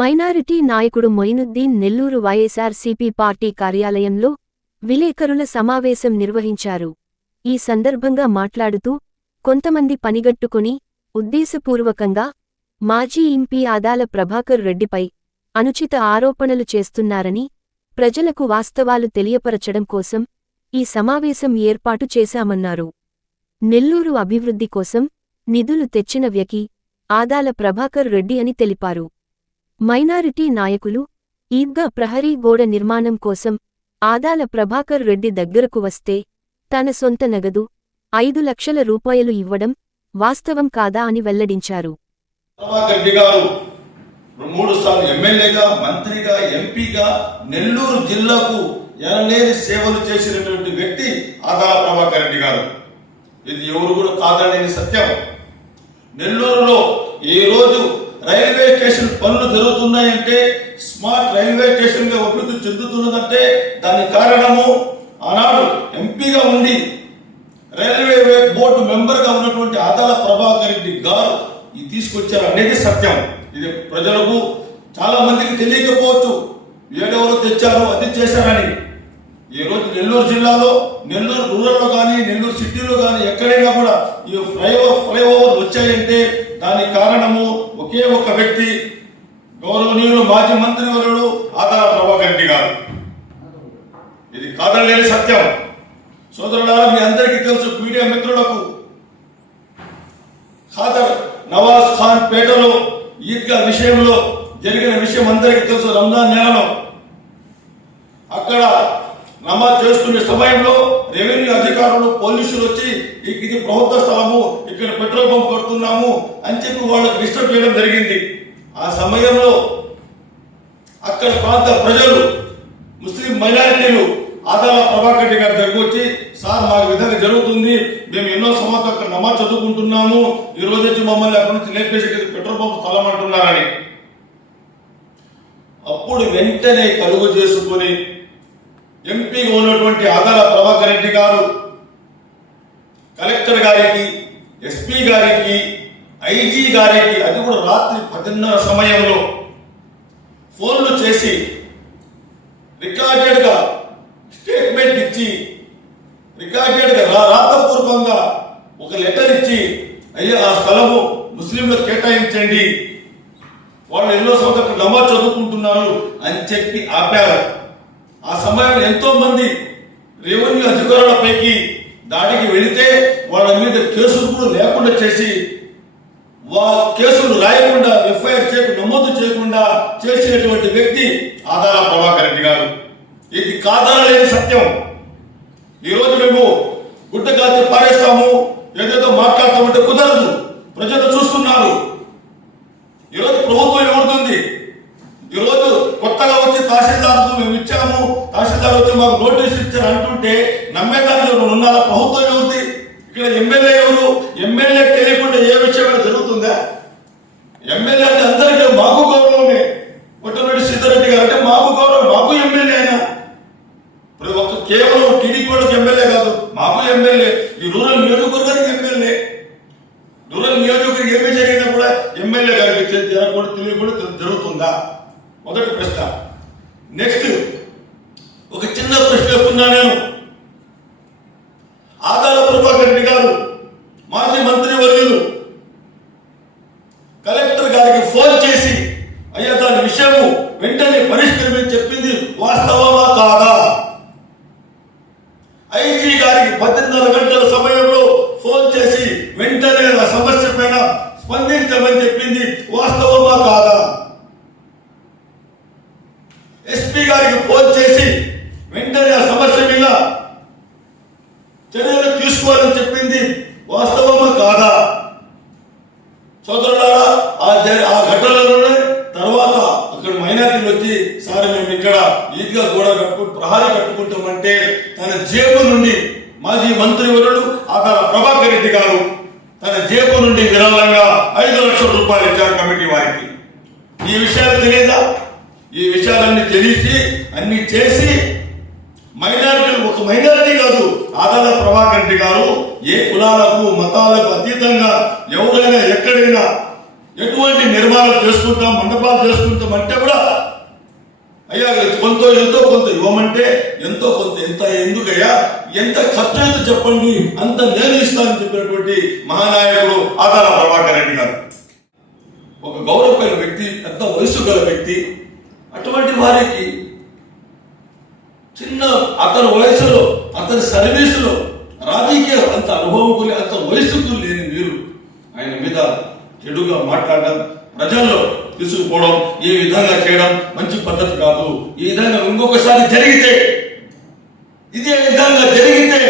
Minority నాయకుడు Moinuddin Nellore YSRCP party కార్యాలయంలో విలేకరుల సమావేశం నిర్వహించారు. ఈ సందర్భంగా మాట్లాడుతూ, కొంతమంది పనిగట్టుకుని ఉద్దేశపూర్వకంగా మాజీ ఎంపీ ఆదాల ప్రభాకర్ రెడ్డిపై అనుచిత ఆరోపణలు చేస్తున్నారని, ప్రజలకు వాస్తవాలు తెలియపరచడం కోసం ఈ సమావేశం ఏర్పాటు చేశామన్నారు. నెల్లూరు అభివృద్ధి కోసం నిధులు తెచ్చిన వ్యక్తి ఆదాల ప్రభాకర్ రెడ్డి అని తెలిపారు. మైనారిటీ నాయకులు ఈద్గా ప్రహరీ గోడ నిర్మాణం కోసం ఆదాల ప్రభాకర్ రెడ్డి దగ్గరకు వస్తే తన సొంత నగదు 5 లక్షల రూపాయలు ఇవ్వడం వాస్తవం కాదా అని వెల్లడించారు. ప్రభాకర్ రెడ్డి గారు 3 సార్లు ఎమ్మెల్యేగా, మంత్రిగా, ఎంపీగా నెల్లూరు జిల్లాకు ఎనలేని సేవలు చేసినటువంటి వ్యక్తి ఆదాల ప్రభాకర్ రెడ్డి గారు. ఇది ఎవరు కూడా కాదనేది సత్యం. నెల్లూరులో ఈ రోజు రైల్వే స్టేషన్ పనులు జరుగుతున్నాయంటే, స్మార్ట్ రైల్వే స్టేషన్ గా అభివృద్ధి చెందుతున్నదంటే దానికి కారణము ఆనాడు ఎంపీగా ఉండి రైల్వే బోర్డు మెంబర్ గా ఉన్నటువంటి ఆదాల ప్రభాకర్ రెడ్డి గారు ఇది తీసుకొచ్చారు అనేది సత్యం. ఇది ప్రజలకు చాలా మందికి తెలియకపోవచ్చు, ఏడెవరో తెచ్చారు అది చేశారని. ఈ రోజు నెల్లూరు జిల్లాలో, నెల్లూరు రూరల్లో కానీ, నెల్లూరు సిటీలో కానీ ఎక్కడైనా కూడా ఈ ఫ్లైఓవర్ వచ్చాయంటే దానికి కారణము ఒకే ఒక వ్యక్తి, గౌరవనీయులు మాజీ మంత్రి వర్యుడు ఆదాల ప్రభాకర్ రెడ్డి గారు. ఇది కాదనలేని సత్యం. సోదరులారా, మీ అందరికీ తెలుసు, మీడియా మిత్రులకు, ఖాదర్ నవాజ్ ఖాన్ పేటలో ఈద్గా విషయంలో జరిగిన విషయం అందరికీ తెలుసు. రంజాన్ నెలలో అక్కడ నమాజ్ చేసుకునే సమయంలో రెవెన్యూ అధికారులు, పోలీసులు వచ్చి ఇది ప్రభుత్వ స్థలము, ఇక్కడ పెట్రోల్ పంప్ కొడుతున్నాము అని చెప్పి వాళ్ళకి డిస్టర్బ్ చేయడం జరిగింది. ఆ సమయంలో అక్కడ ప్రాంత ప్రజలు, ముస్లిం మైనారిటీలు ఆదాల ప్రభాకర్ రెడ్డి గారి దగ్గరకు వచ్చి, సార్ మాకు విధంగా జరుగుతుంది, మేము ఎన్నో సంవత్సరాలు అక్కడ నమాజ్ చదువుకుంటున్నాము, ఈ రోజు వచ్చి మమ్మల్ని అక్కడి నుంచి లేపేసి పెట్రోల్ పంప్ స్థలం అంటున్నారని. అప్పుడు వెంటనే కలుగు చేసుకుని ఎంపీగా ఉన్నటువంటి ఆదాల ప్రభాకర్ రెడ్డి గారు కలెక్టర్ గారికి, ఎస్పీ గారికి, ఐజీ గారికి, అది కూడా రాత్రి 10:30 సమయంలో ఫోన్లు చేసి రికార్డెడ్ గా స్టేట్మెంట్ ఇచ్చి, రికార్డెడ్ గా రాతపూర్వకంగా ఒక లెటర్ ఇచ్చి, అయ్యా ఆ స్థలము ముస్లింలకు కేటాయించండి, వాళ్ళు ఎన్నో సంవత్సరాలు నమాజ్ చదువుకుంటున్నారు అని చెప్పి ఆపారు. ఆ సమయంలో ఎంతో మంది రెవెన్యూ అధికారులపైకి దాడికి వెళితే వాళ్ళ మీద కేసులు కూడా లేకుండా చేసి, కేసులు రాయకుండా, ఎఫ్ఐఆర్ చేయకుండా, నమోదు చేయకుండా చేసినటువంటి వ్యక్తి ఆదాల ప్రభాకర్ రెడ్డి గారు. ఇది కాదనలేని సత్యం. ఈరోజు మేము గుడ్డ కాల్చి పారేస్తాము, ఏదేదో మాట్లాడతామంటే కుదరదు. ప్రజలు చూస్తున్నారు. ఈరోజు ప్రభుత్వం ఎవరుతుంది? ఈరోజు కొత్తగా వచ్చి తహసీల్దార్కు మేము ఇచ్చాము, తహసీల్దార్ వచ్చి మాకు నోటీస్ ఇచ్చారు అంటుంటే నమ్మేదానికి ఎవరు ఉన్నారా? ప్రభుత్వం ఎవరిది? ఇక్కడ ఎమ్మెల్యే ఎవరు? ఎమ్మెల్యేకి తెలియకుండా ఏ విషయమైనా జరుగుతుందా? ఎమ్మెల్యే అంటే అందరికీ మాకు గౌరవమే. కొట్టరెడ్డి సీతారెడ్డి గారు అంటే మాకు గౌరవం, మాకు ఎమ్మెల్యే అయినా. ఇప్పుడు ఒక కేవలం టీడీపీ వాళ్ళకి ఎమ్మెల్యే కాదు, మాకు ఎమ్మెల్యే. ఈ రూరల్ నియోజకవర్గానికి ఎమ్మెల్యే. రూరల్ నియోజకవర్గం ఏమి జరిగినా కూడా ఎమ్మెల్యే గారికి జరగకుండా తెలియకుండా జరుగుతుందా? మొదటి ప్రశ్న. నెక్స్ట్ ఒక చిన్న ప్రశ్న వేస్తున్నా నేను. ఆదాల ప్రభాకర్ రెడ్డి గారు మాజీ మంత్రి వర్యులు కలెక్టర్ గారికి ఫోన్ చేసి, అయ్యా దాని విషయము వెంటనే పరిష్కరించని చెప్పింది వాస్తవమా కాదా? ఐజీ గారికి 10:30 గంటల సమయంలో ఫోన్ చేసి వెంటనే ఆ సమస్య పైన స్పందించమని చెప్పింది వాస్తవమా కాదా? ఎస్పీ గారికి ఫోన్ చేసి వెంటనే ఆ సమస్య మీద చర్యలు తీసుకోవాలని చెప్పింది వాస్తవమా కాదా? సోదరులారా, ఆ ఘటనలోనే తర్వాత అక్కడ మైనారిటీలు వచ్చి, సార్ మేము ఇక్కడ ఈద్గా గోడ ప్రహారీ కట్టుకుంటామంటే తన జేబు నుండి మాజీ మంత్రి వర్యుడు ఆదాల ప్రభాకర్ రెడ్డి గారు తన జేబు నుండి విరాళంగా 5 లక్షల రూపాయలు ఇచ్చారు కమిటీ వారికి. ఈ విషయాలు తెలియదా? ఈ విషయాలన్నీ తెలిసి అన్ని చేసి మైనారిటీలు, ఒక మైనారిటీ కాదు, ఆదాల ప్రభాకర్ రెడ్డి గారు ఏ కులాలకు, మతాలకు అతీతంగా ఎవరైనా ఎక్కడైనా ఎటువంటి నిర్మాణం చేసుకుంటాం, మండపాలు చేసుకుంటాం అంటే కూడా అయ్యా కొంత ఎంతో కొంత ఇవ్వమంటే ఎంతో కొంత ఎంత ఎందుకయ్యా ఎంత ఖర్చు అయితే చెప్పండి అంత నేను ఇస్తానని చెప్పినటువంటి మహానాయకుడు ఆదాల ప్రభాకర్ రెడ్డి గారు. ఒక గౌరవమైన వ్యక్తి, పెద్ద వయసు గల వ్యక్తి. అటువంటి వారికి చిన్న అతని వయసులో, అతని సర్వీసులో రాజకీయ అంత అనుభవం అంత వయసుకు లేని మీరు ఆయన మీద చెడుగా మాట్లాడడం, ప్రజల్లో తీసుకుపోవడం, ఈ విధంగా చేయడం మంచి పద్ధతి కాదు. ఈ విధంగా ఇంకొకసారి జరిగితే, ఇదే విధంగా జరిగితే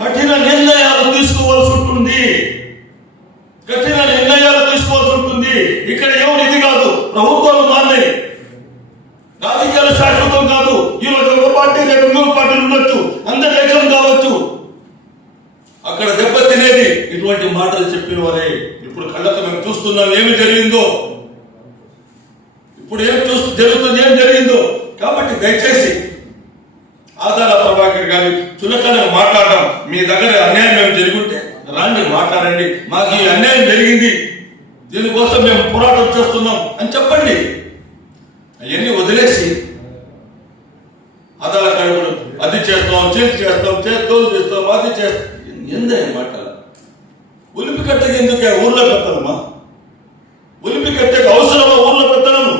కఠిన నిర్ణయాలు తీసుకోవాల్సి ఉంటుంది. కఠిన నిర్ణయాలు తీసుకోవాల్సి ఉంటుంది. ఇక్కడ ఎవరు ఇది కాదు, ప్రభుత్వాలు మారినాయి, రాజకీయాలు శాశ్వతం కాదు. ఈరోజు ఒక పార్టీ, రేపు ఇంకొక పార్టీలు ఉండొచ్చు, అందరి ఏకం కావచ్చు. అక్కడ దెబ్బతినేది ఇటువంటి మాటలు చెప్పిన వారే. ఇప్పుడు కళ్ళతో మేము చూస్తున్నాం ఏమి జరిగిందో, ఇప్పుడు జరుగుతుంది, ఏం జరిగిందో. కాబట్టి దయచేసి ఆదాల ప్రభాకర్ గారి చులకనగా మాట్లాడడం, మీ దగ్గర అన్యాయం మేము జరుగుంటే రాండి మాట్లాడండి, మాకు ఈ అన్యాయం జరిగింది, దీనికోసం మేము పోరాటం చేస్తున్నాం అని చెప్పండి. అవన్నీ వదిలేసి ఆదాల కడుపుడు అది చేస్తాం, చేతి చేస్తాం, చేస్తోలు చేస్తాం, అది చేస్తాం, ఎందైనా మాట్లాడాలి. ఉలిపి కట్టకి ఎందుకు ఊర్లో పెత్తనమా? ఉలిపి కట్టకి అవసరమా ఊర్లో పెత్తనము?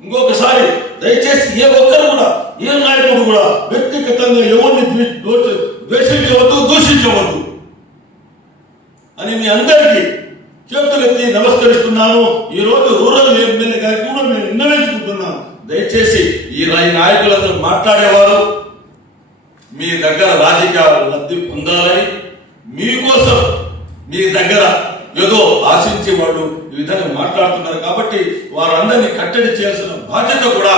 ఇంకొకసారి దయచేసి ఏ ఒక్కరు కూడా, ఏ నాయకుడు కూడా వ్యక్తిగతంగా ఎవరిని ద్వేషించవద్దు, దూషించవద్దు అని మీ అందరికీ చేతులెత్తి నమస్కరిస్తున్నాను. ఈ రోజు రూరల్ ఎమ్మెల్యే గారికి కూడా నేను విన్నవించుకుంటున్నాను. దయచేసి ఈ నాయకులతో మాట్లాడేవారు మీ దగ్గర రాజకీయ లబ్ధి పొందాలని, మీకోసం మీ దగ్గర ఏదో ఆశించే వాళ్ళు ఈ విధంగా మాట్లాడుతున్నారు. కాబట్టి వారందరినీ కట్టడి చేయాల్సిన బాధ్యత కూడా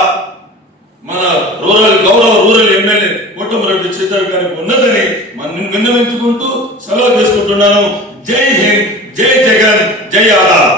మన రూరల్ ఎమ్మెల్యే కోటమిరెడ్డి శ్రీధర్ గారికి ఉన్నదని మనం విన్నవించుకుంటూ సెలవు చేసుకుంటున్నాను. జై హింద్, జై జగన్, జై ఆదాల్.